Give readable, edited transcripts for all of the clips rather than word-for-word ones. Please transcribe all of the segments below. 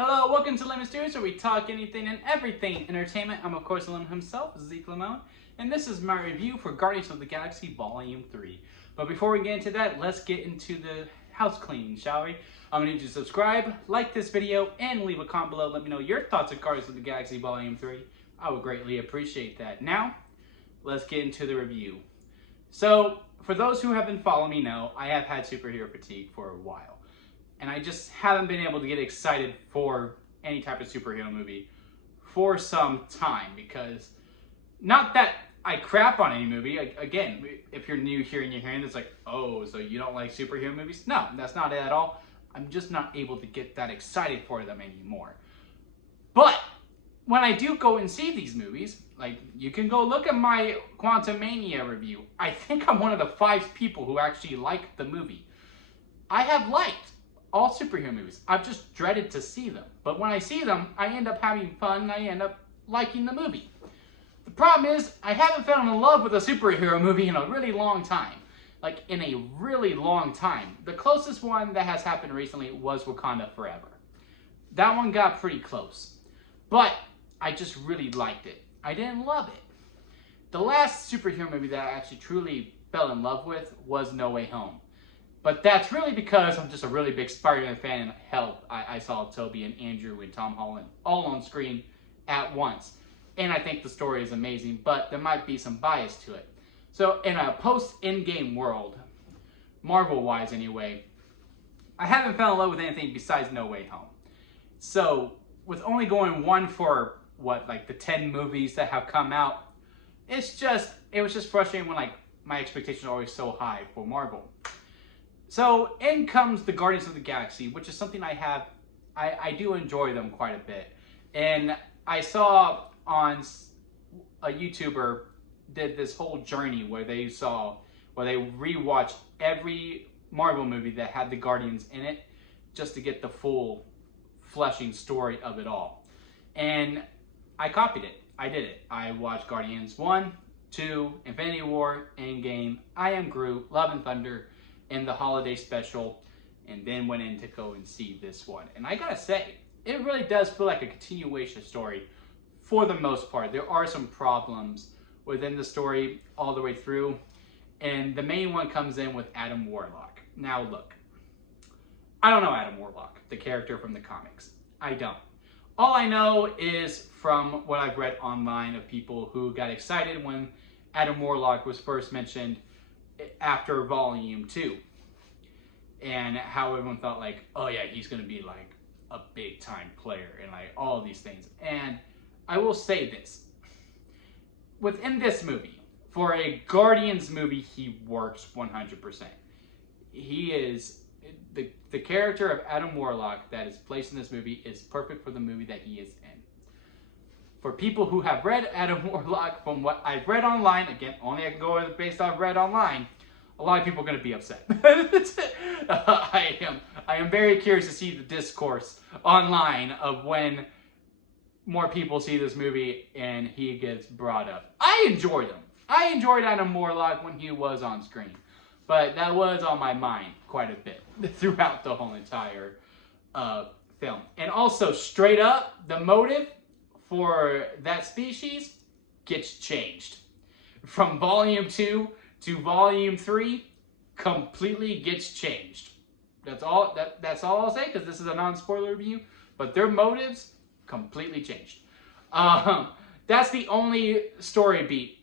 Hello, welcome to Lemon Studios, where we talk anything and everything entertainment. I'm of course the Lemon himself, Zeke Lemon, and this is my review for Guardians of the Galaxy Volume 3. But before we get into that, let's get into the house cleaning, shall we? I'm gonna need you to subscribe, like this video, and leave a comment below. Let me know your thoughts on Guardians of the Galaxy Volume 3. I would greatly appreciate that. Now, let's get into the review. So, for those who have been following me know, I have had superhero fatigue for a while. And I just haven't been able to get excited for any type of superhero movie for some time, because not that I crap on any movie. Again, if you're new here and you're hearing this, like, oh, so you don't like superhero movies? No, that's not it at all. I'm just not able to get that excited for them anymore. But when I do go and see these movies, like, you can go look at my Quantumania review. I think I'm one of the 5 people who actually liked the movie. I have liked all superhero movies. I've just dreaded to see them. But when I see them, I end up having fun and I end up liking the movie. The problem is, I haven't fallen in love with a superhero movie in a really long time. Like, in a really long time. The closest one that has happened recently was Wakanda Forever. That one got pretty close. But I just really liked it. I didn't love it. The last superhero movie that I actually truly fell in love with was No Way Home. But that's really because I'm just a really big Spider-Man fan, and hell, I saw Tobey and Andrew and Tom Holland all on screen at once. And I think the story is amazing, but there might be some bias to it. So in a post-Endgame world, Marvel-wise anyway, I haven't fell in love with anything besides No Way Home. So with only going one for, like the 10 movies that have come out, it was just frustrating when like my expectations are always so high for Marvel. So in comes the Guardians of the Galaxy, which is something I do enjoy them quite a bit. And I saw on a YouTuber did this whole journey where they rewatched every Marvel movie that had the Guardians in it, just to get the full fleshing story of it all. And I copied it. I did it. I watched Guardians 1, 2, Infinity War, Endgame, I Am Groot, Love and Thunder, and the holiday special, and then went in to go and see this one. And I gotta say, it really does feel like a continuation story for the most part. There are some problems within the story all the way through, and the main one comes in with Adam Warlock. Now look, I don't know Adam Warlock, the character from the comics. I don't. All I know is from what I've read online of people who got excited when Adam Warlock was first mentioned after Volume 2, and how everyone thought like, oh yeah, he's gonna be like a big time player and like all these things. And I will say this, within this movie, for a Guardians movie, he works 100%. He is the character of Adam Warlock that is placed in this movie is perfect for the movie that he is in. For people who have read Adam Warlock, from what I've read online, again, only I can go based off read online, a lot of people are going to be upset. I am very curious to see the discourse online of when more people see this movie and he gets brought up. I enjoyed him. I enjoyed Adam Warlock when he was on screen. But that was on my mind quite a bit throughout the whole entire film. And also, straight up, the motive for that species gets changed. From Volume 2 to Volume 3, completely gets changed. That's all I'll say, because this is a non-spoiler review. But their motives completely changed. That's the only story beat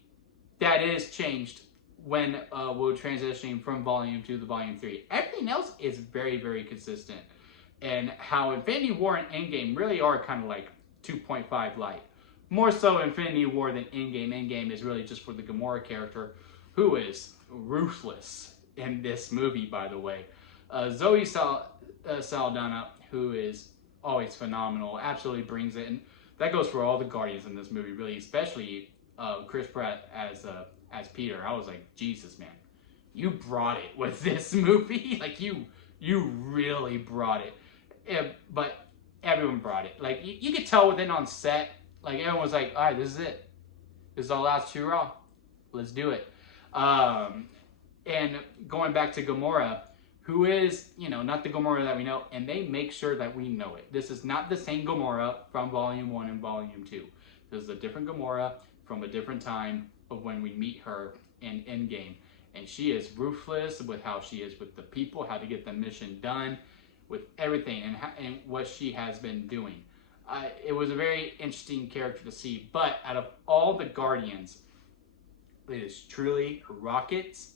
that is changed when we're transitioning from Volume 2 to Volume 3. Everything else is very, very consistent. And how Infinity War and Endgame really are kind of like 2.5 light. More so Infinity War than Endgame. Endgame is really just for the Gamora character, who is ruthless in this movie, by the way. Zoe Saldana, who is always phenomenal, absolutely brings it. And that goes for all the Guardians in this movie, really, especially Chris Pratt as Peter. I was like, Jesus, man, you brought it with this movie. Like, you really brought it. But everyone brought it. Like, you could tell within on set, like, everyone was like, all right, this is it. This is our last hurrah. Let's do it. And going back to Gamora, who is, you know, not the Gamora that we know, and they make sure that we know it. This is not the same Gamora from Volume 1 and Volume 2. This is a different Gamora from a different time of when we meet her in Endgame. And she is ruthless with how she is with the people, how to get the mission done, with everything, and what she has been doing. It was a very interesting character to see, but out of all the Guardians, it is truly Rocket's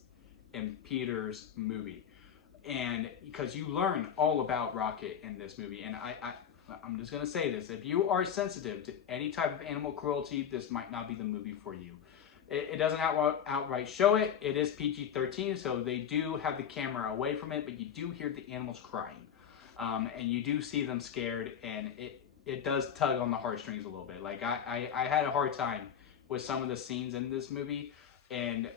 and Peter's movie. And because you learn all about Rocket in this movie, and I'm just going to say this, if you are sensitive to any type of animal cruelty, this might not be the movie for you. It doesn't outright show it. It is PG-13, so they do have the camera away from it, but you do hear the animals crying. And you do see them scared, and it does tug on the heartstrings a little bit. Like, I had a hard time with some of the scenes in this movie, and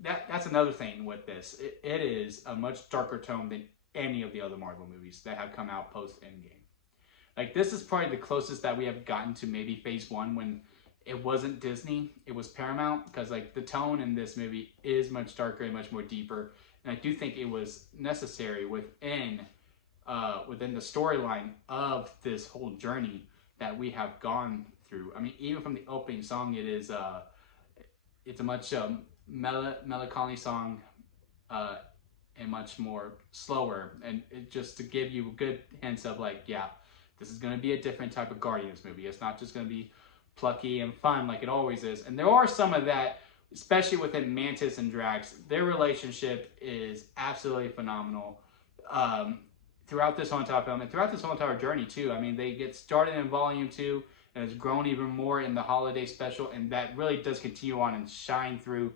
that's another thing with this. It is a much darker tone than any of the other Marvel movies that have come out post-Endgame. Like, this is probably the closest that we have gotten to maybe Phase 1 when it wasn't Disney, it was Paramount, because like the tone in this movie is much darker and much more deeper. And I do think it was necessary within the storyline of this whole journey that we have gone through. I mean, even from the opening song, it's a much melancholy song, and much more slower, and just to give you good hints of like, yeah, this is going to be a different type of Guardians movie. It's not just going to be plucky and fun like it always is. And there are some of that, especially within Mantis and Drax. Their relationship is absolutely phenomenal throughout this whole entire film and throughout this whole entire journey too. I mean, they get started in Volume 2 and it's grown even more in the holiday special, and that really does continue on and shine through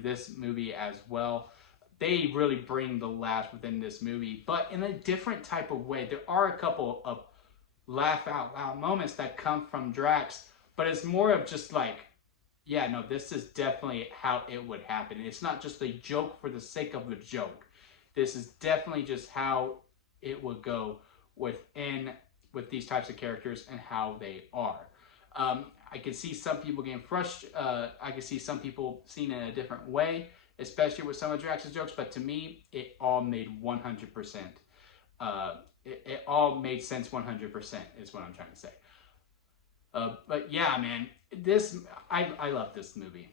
this movie as well. They really bring the laughs within this movie, but in a different type of way. There are a couple of laugh out loud moments that come from Drax, but it's more of just like, yeah, no, this is definitely how it would happen. It's not just a joke for the sake of the joke. This is definitely just how it would go with these types of characters and how they are. I can see some people getting frustrated. I can see some people seeing it in a different way, especially with some of Drax's jokes, but to me, it all made 100%. It all made sense 100% is what I'm trying to say. But yeah, man, I love this movie.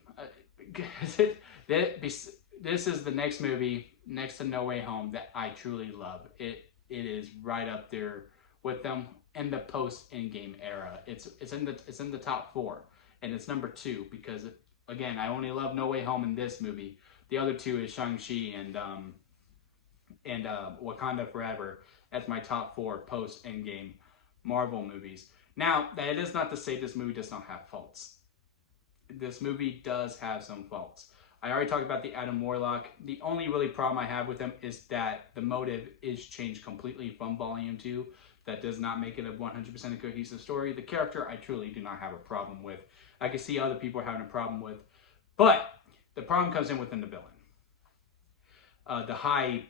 This is the next movie next to No Way Home that I truly love. It is right up there with them in the post-Endgame era. It's in the top 4, and it's number 2 because again, I only love No Way Home in this movie. The other 2 is Shang-Chi and Wakanda Forever as my top 4 post-Endgame Marvel movies. Now, that is not to say this movie does not have faults. This movie does have some faults. I already talked about the Adam Warlock. The only really problem I have with him is that the motive is changed completely from Volume 2. That does not make it a 100% cohesive story. The character, I truly do not have a problem with. I can see other people having a problem with. But the problem comes in within the villain. The High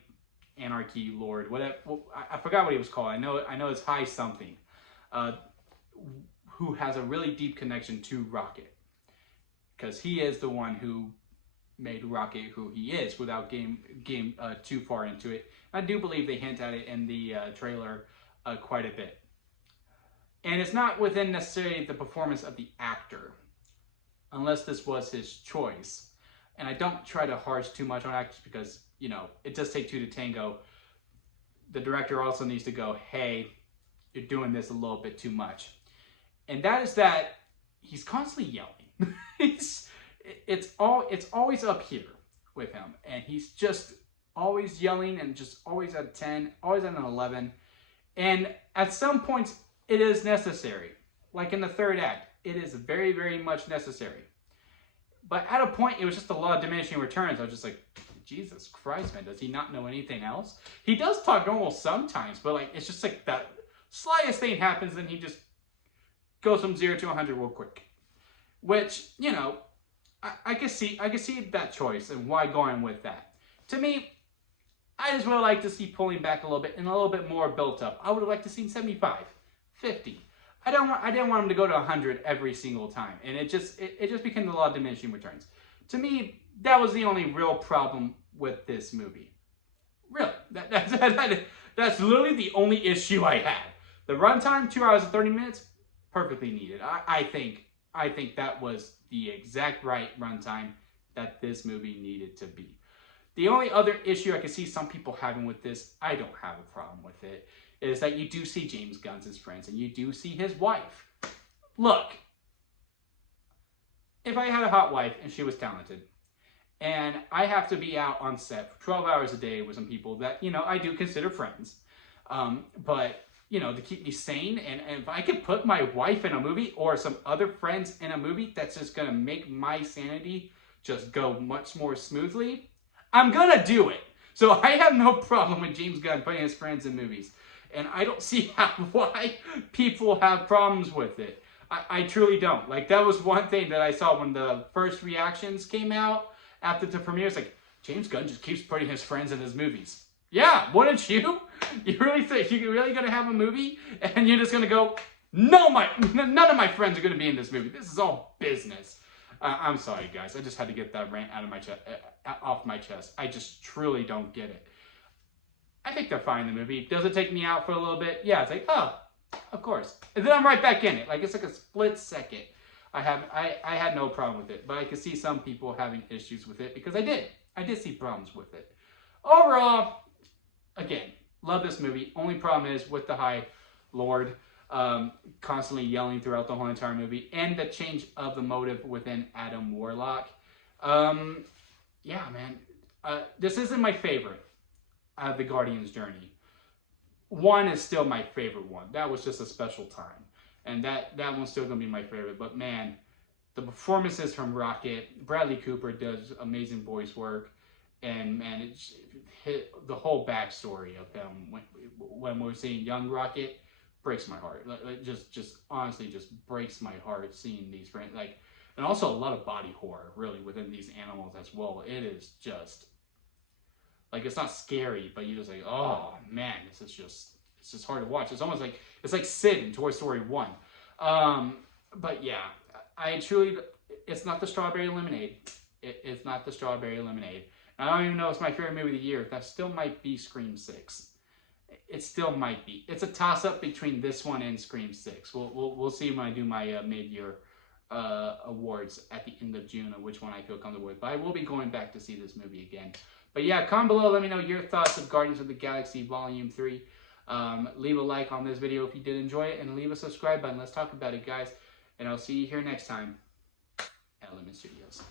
Anarchy Lord, whatever. I forgot what he was called. I know it's High something. Who has a really deep connection to Rocket. Because he is the one who made Rocket who he is without getting too far into it. I do believe they hint at it in the trailer quite a bit. And it's not within necessarily the performance of the actor, unless this was his choice. And I don't try to harsh too much on actors because, you know, it does take 2 to tango. The director also needs to go, hey, you're doing this a little bit too much. And that is that he's constantly yelling. It's always up here with him. And he's just always yelling and just always at 10, always at an 11. And at some points, it is necessary. Like in the 3rd act, it is very, very much necessary. But at a point, it was just a lot of diminishing returns. I was just like, Jesus Christ, man, does he not know anything else? He does talk normal sometimes, but like it's just like that slightest thing happens and he just goes from 0 to 100 real quick. Which, you know, I can see that choice and why going with that. To me, I just would like to see pulling back a little bit and a little bit more built up. I would have liked to see 75, 50. I didn't want him to go to 100 every single time, and it just became a lot of diminishing returns. To me, that was the only real problem with this movie. Really, that's literally the only issue I had. The runtime, 2 hours and 30 minutes, perfectly needed. I think that was the exact right runtime that this movie needed to be. The only other issue I can see some people having with this, I don't have a problem with it, is that you do see James Gunn's friends and you do see his wife. Look, if I had a hot wife and she was talented, and I have to be out on set for 12 hours a day with some people that, you know, I do consider friends, but, you know, to keep me sane, and if I could put my wife in a movie or some other friends in a movie that's just going to make my sanity just go much more smoothly, I'm going to do it. So I have no problem with James Gunn putting his friends in movies. And I don't see why people have problems with it. I truly don't. Like, that was one thing that I saw when the first reactions came out after the premiere. It's like, James Gunn just keeps putting his friends in his movies. Yeah, wouldn't you? You really think you're really going to have a movie and you're just going to go, no, none of my friends are going to be in this movie. This is all business. I'm sorry, guys. I just had to get that rant out of my off my chest. I just truly don't get it. I think they're fine in the movie. Does it take me out for a little bit? Yeah, it's like, oh, of course. And then I'm right back in it. Like, it's like a split second. I had no problem with it, but I could see some people having issues with it because I did see problems with it. Overall, again, love this movie. Only problem is with the High Lord constantly yelling throughout the whole entire movie, and the change of the motive within Adam Warlock. Yeah, man, this isn't my favorite of the Guardian's Journey. 1 is still my favorite one. That was just a special time, and that one's still gonna be my favorite. But man, the performances from Rocket, Bradley Cooper does amazing voice work, and man, it hit the whole backstory of him when we're seeing young Rocket. Breaks my heart. Like, just honestly, just breaks my heart seeing these friends. Like, and also a lot of body horror, really, within these animals as well. It is just like, it's not scary, but you're just like, oh man, it's just hard to watch. It's almost like Sid in Toy Story 1. But yeah, I truly, it's not the Strawberry Lemonade. It's not the Strawberry Lemonade. I don't even know if it's my favorite movie of the year. That still might be Scream 6. It still might be. It's a toss-up between this one and Scream 6. We'll see when I do my mid-year awards at the end of June of which one I feel comfortable with. But I will be going back to see this movie again. But yeah, comment below. Let me know your thoughts of Guardians of the Galaxy Volume 3. Leave a like on this video if you did enjoy it, and leave a subscribe button. Let's talk about it, guys. And I'll see you here next time at Element Studios.